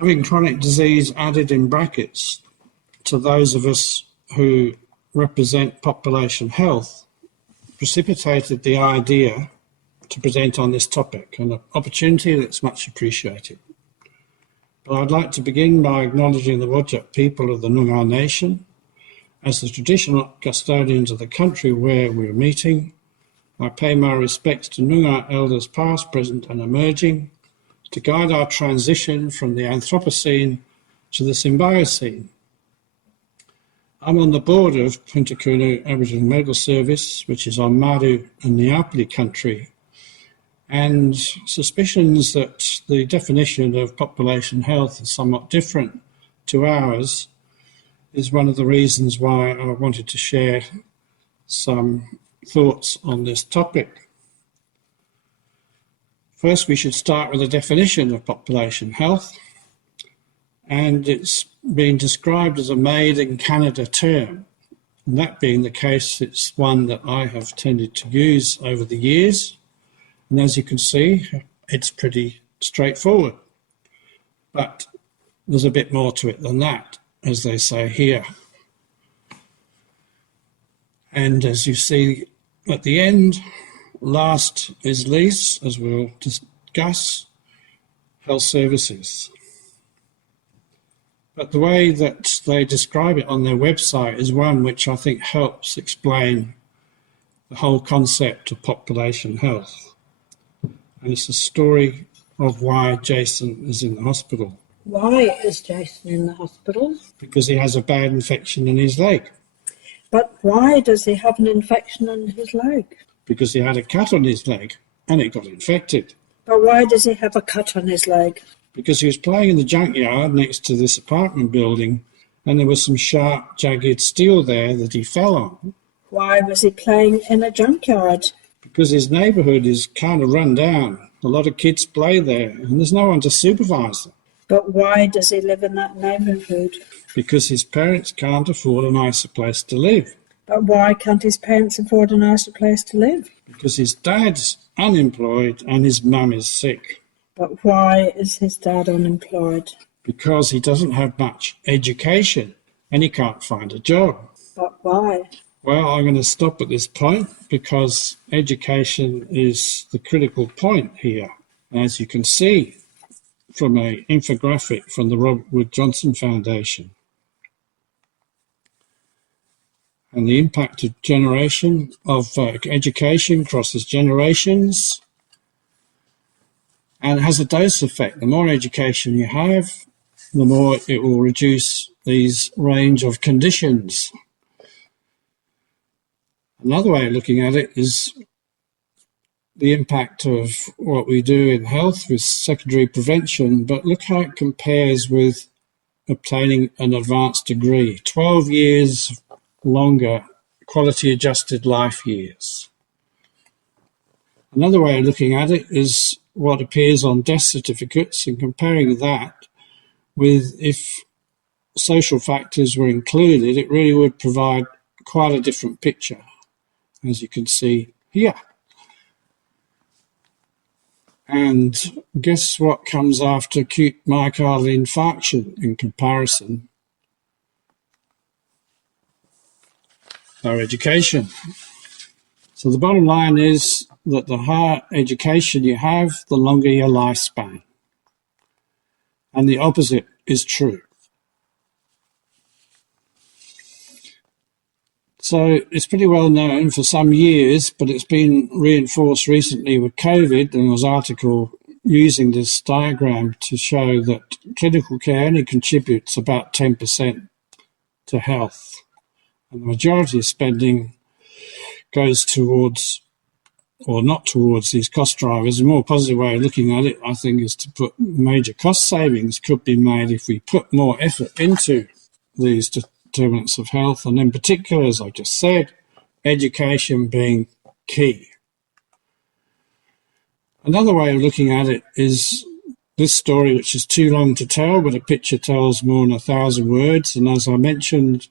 having chronic disease added in brackets to those of us who represent population health precipitated the idea to present on this topic, an opportunity that's much appreciated. But I'd like to begin by acknowledging the Whadjuk people of the Noongar Nation as the traditional custodians of the country where we're meeting. I pay my respects to Noongar elders past, present and emerging to guide our transition from the Anthropocene to the Symbiocene. I'm on the board of Punta Kunu Aboriginal Medical Service, which is on Martu and Niyarpali country, and suspicions that the definition of population health is somewhat different to ours is one of the reasons why I wanted to share some thoughts on this topic. First, we should start with a definition of population health, and it's been described as a made in Canada term. And that being the case, it's one that I have tended to use over the years. And as you can see, it's pretty straightforward. But there's a bit more to it than that, as they say here. And as you see at the end, last is least, as we'll discuss, health services. But the way that they describe it on their website is one which I think helps explain the whole concept of population health. And it's a story of why Jason is in the hospital. Why is Jason in the hospital? Because he has a bad infection in his leg. But why does he have an infection in his leg? Because he had a cut on his leg and it got infected. But why does he have a cut on his leg? Because he was playing in the junkyard next to this apartment building and there was some sharp, jagged steel there that he fell on. Why was he playing in a junkyard? Because his neighbourhood is kind of run down. A lot of kids play there and there's no one to supervise them. But why does he live in that neighbourhood? Because his parents can't afford a nicer place to live. But why can't his parents afford a nicer place to live? Because his dad's unemployed and his mum is sick. But why is his dad unemployed? Because he doesn't have much education and he can't find a job. But why? Well, I'm going to stop at this point because education is the critical point here. As you can see from an infographic from the Robert Wood Johnson Foundation. And the impact of education crosses generations and has a dose effect. The more education you have, the more it will reduce these range of conditions. Another way of looking at it is the impact of what we do in health with secondary prevention, but look how it compares with obtaining an advanced degree. 12 years longer quality adjusted life years. Another way of looking at it is what appears on death certificates and comparing that with if social factors were included, it really would provide quite a different picture, as you can see here. And guess what comes after acute myocardial infarction in comparison? Our education. So the bottom line is that the higher education you have, the longer your lifespan. And the opposite is true. So it's pretty well known for some years, but it's been reinforced recently with COVID, and there was an article using this diagram to show that clinical care only contributes about 10% to health. And the majority of spending goes towards, or not towards, these cost drivers. A more positive way of looking at it, I think, is to put major cost savings could be made if we put more effort into these determinants of health, and in particular, as I just said, education being key. Another way of looking at it is this story, which is too long to tell, but a picture tells more than 1,000 words. And as I mentioned,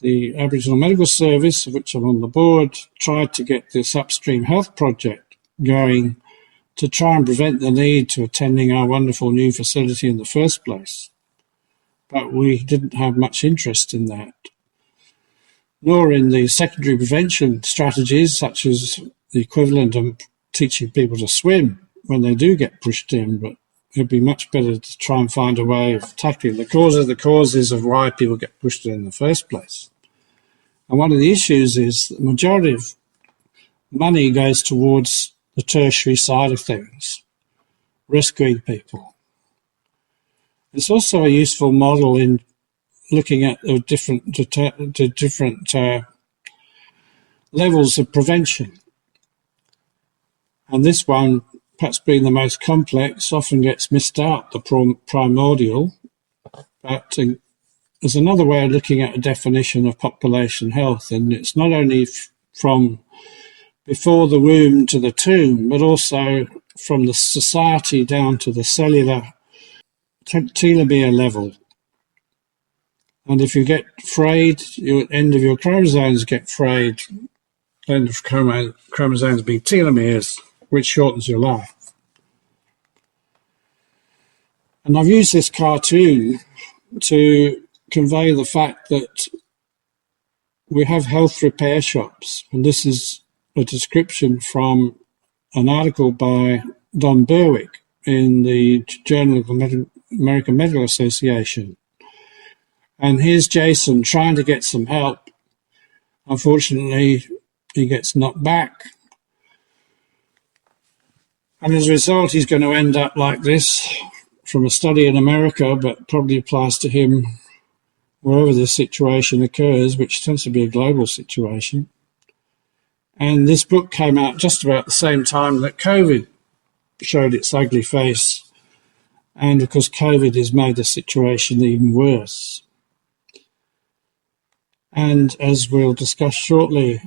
the Aboriginal Medical Service, of which I'm on the board, tried to get this upstream health project going to try and prevent the need to attending our wonderful new facility in the first place. But we didn't have much interest in that, nor in the secondary prevention strategies, such as the equivalent of teaching people to swim when they do get pushed in. But it'd be much better to try and find a way of tackling the causes of why people get pushed in the first place. And one of the issues is the majority of money goes towards the tertiary side of things, rescuing people. It's also a useful model in looking at the different levels of prevention. And this one, perhaps being the most complex, often gets missed out, the primordial. But there's another way of looking at a definition of population health, and it's not only from before the womb to the tomb, but also from the society down to the cellular telomere level. And if you get frayed, your end of your chromosomes get frayed, end of chromosomes being telomeres, which shortens your life. And I've used this cartoon to convey the fact that we have health repair shops. And this is a description from an article by Don Berwick in the Journal of the American Medical Association. And here's Jason trying to get some help. Unfortunately, he gets knocked back. And as a result, he's going to end up like this from a study in America, but probably applies to him wherever this situation occurs, which tends to be a global situation. And this book came out just about the same time that COVID showed its ugly face. And of course, COVID has made the situation even worse. And as we'll discuss shortly,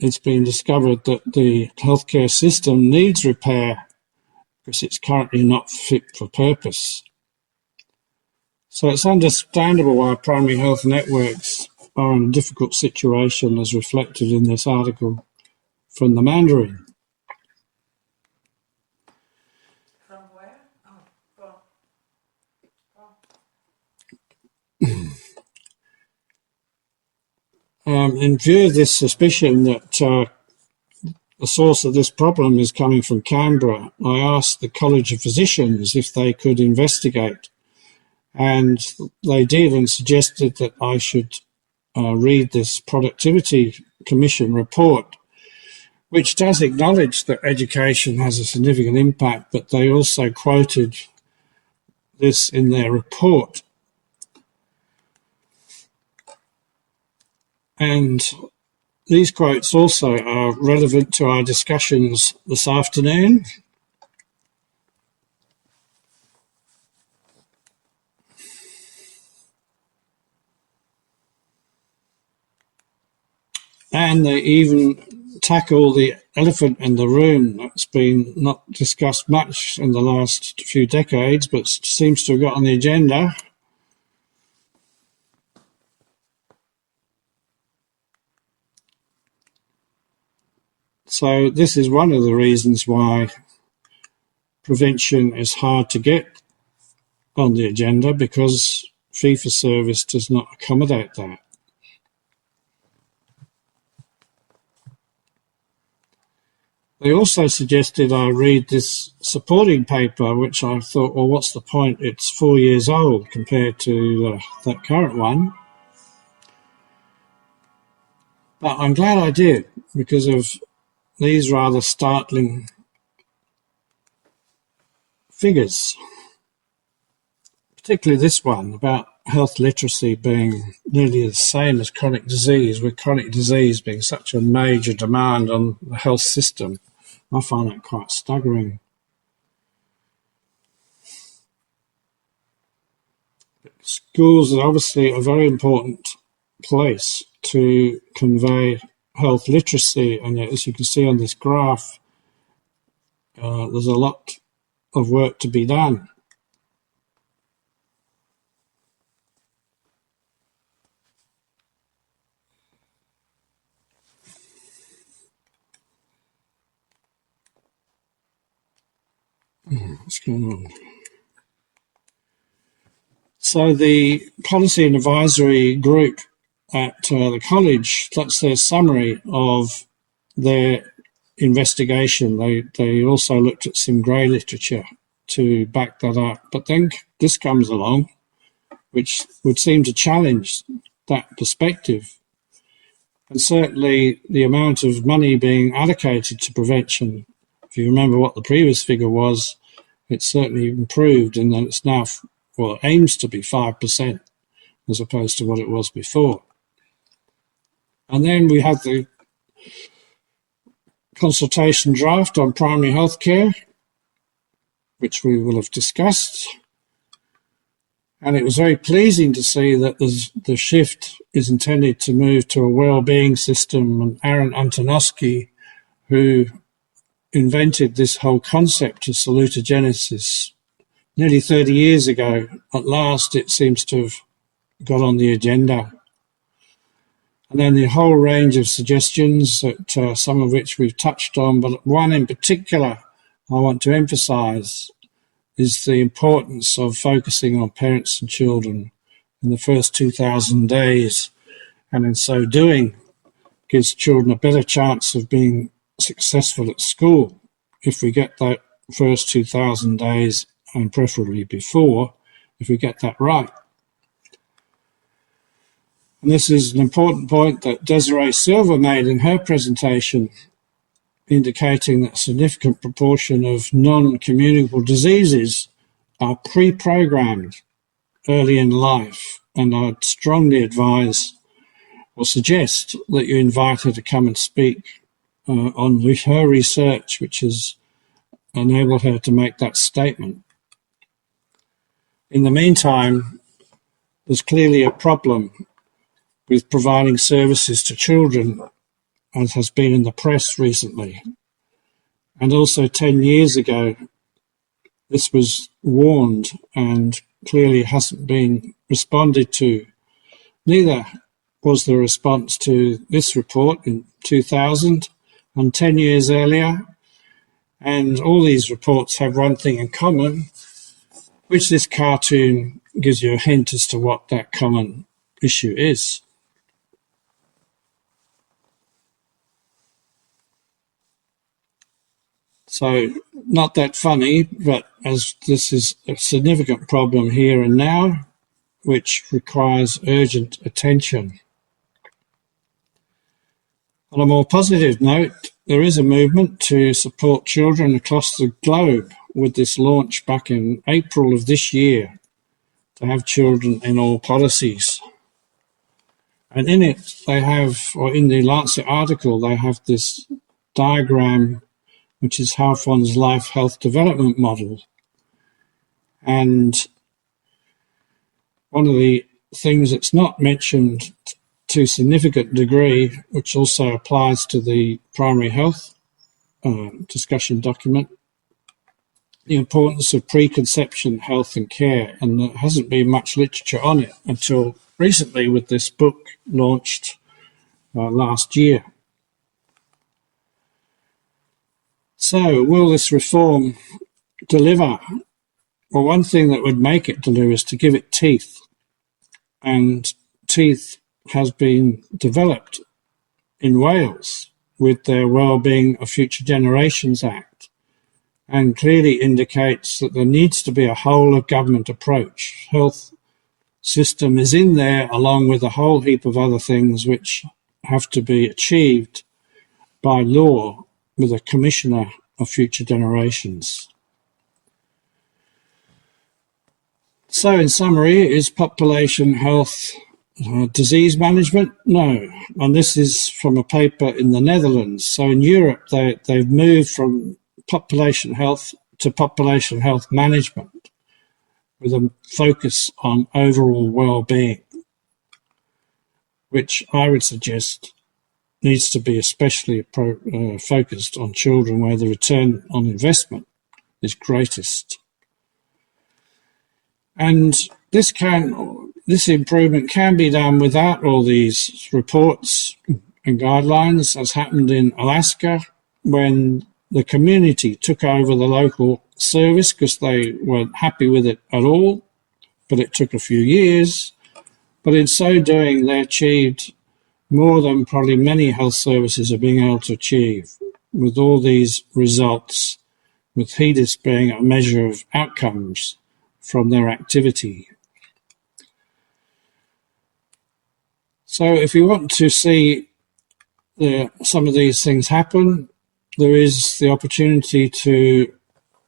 it's been discovered that the healthcare system needs repair because it's currently not fit for purpose. So it's understandable why primary health networks are in a difficult situation, as reflected in this article from the Mandarin. From where? In view of this suspicion that the source of this problem is coming from Canberra, I asked the College of Physicians if they could investigate, and they did, and suggested that I should read this Productivity Commission report, which does acknowledge that education has a significant impact, but they also quoted this in their report. And these quotes also are relevant to our discussions this afternoon. And they even tackle the elephant in the room that's been not discussed much in the last few decades, but seems to have got on the agenda. So this is one of the reasons why prevention is hard to get on the agenda, because fee-for-service does not accommodate that. They also suggested I read this supporting paper, which I thought, well, what's the point? It's 4 years old compared to that current one. But I'm glad I did, because of these rather startling figures, particularly this one about health literacy being nearly the same as chronic disease, with chronic disease being such a major demand on the health system. I find that quite staggering. Schools are obviously a very important place to convey health literacy, and yet, as you can see on this graph, there's a lot of work to be done. What's going on? So the Policy and Advisory Group at the college, that's their summary of their investigation. They also looked at some grey literature to back that up. But then this comes along, which would seem to challenge that perspective. And certainly the amount of money being allocated to prevention, if you remember what the previous figure was, it's certainly improved, and then it's now, well, it aims to be 5% as opposed to what it was before. And then we have the consultation draft on primary health care, which we will have discussed. And it was very pleasing to see that the shift is intended to move to a well-being system. And Aaron Antonovsky, who invented this whole concept of salutogenesis nearly 30 years ago, at last it seems to have got on the agenda. And then the whole range of suggestions, that some of which we've touched on, but one in particular I want to emphasise is the importance of focusing on parents and children in the first 2,000 days, and in so doing gives children a better chance of being successful at school if we get that first 2,000 days, and preferably before, if we get that right. And this is an important point that Desiree Silva made in her presentation, indicating that a significant proportion of non-communicable diseases are pre-programmed early in life. And I'd strongly advise or suggest that you invite her to come and speak on her research, which has enabled her to make that statement. In the meantime, there's clearly a problem with providing services to children, as has been in the press recently. And also 10 years ago, this was warned and clearly hasn't been responded to. Neither was the response to this report in 2000 and 10 years earlier. And all these reports have one thing in common, which this cartoon gives you a hint as to what that common issue is. So not that funny, but as this is a significant problem here and now, which requires urgent attention. On a more positive note, there is a movement to support children across the globe with this launch back in April of this year to have children in all policies. And in it, they have, or in the Lancet article, they have this diagram, which is Halfon's Life Health Development Model. And one of the things that's not mentioned to a significant degree, which also applies to the primary health discussion document, the importance of preconception health and care. And there hasn't been much literature on it until recently with this book launched last year. So will this reform deliver? Well, one thing that would make it deliver is to give it teeth. And teeth has been developed in Wales with their Wellbeing of Future Generations Act, and clearly indicates that there needs to be a whole of government approach. Health system is in there along with a whole heap of other things which have to be achieved by law with a Commissioner of Future Generations. So in summary, is population health disease management? No. And this is from a paper in the Netherlands. So in Europe, they've moved from population health to population health management with a focus on overall well-being, which I would suggest needs to be especially focused on children where the return on investment is greatest. And this improvement can be done without all these reports and guidelines, as happened in Alaska when the community took over the local service because they weren't happy with it at all, but it took a few years. But in so doing, they achieved more than probably many health services are being able to achieve with all these results, with HEDIS being a measure of outcomes from their activity. So if you want to see some of these things happen, there is the opportunity to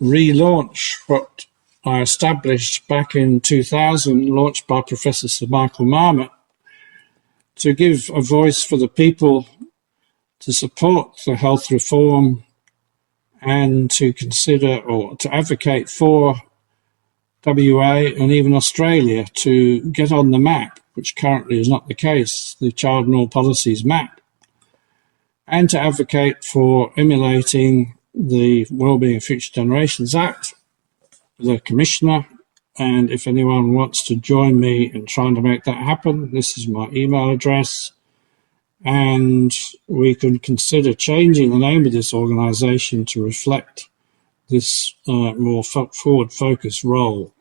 relaunch what I established back in 2000, launched by Professor Sir Michael Marmot, to give a voice for the people to support the health reform and to consider or to advocate for WA and even Australia to get on the map, which currently is not the case, the Child and All Policies map, and to advocate for emulating the Wellbeing of Future Generations Act, the Commissioner. And if anyone wants to join me in trying to make that happen, this is my email address. And we can consider changing the name of this organisation to reflect this more forward-focused role.